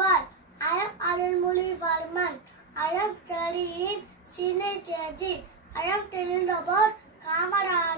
Kumar. I am Arunmoli Varman. I am studying senior KG. I am telling about Kamaraj.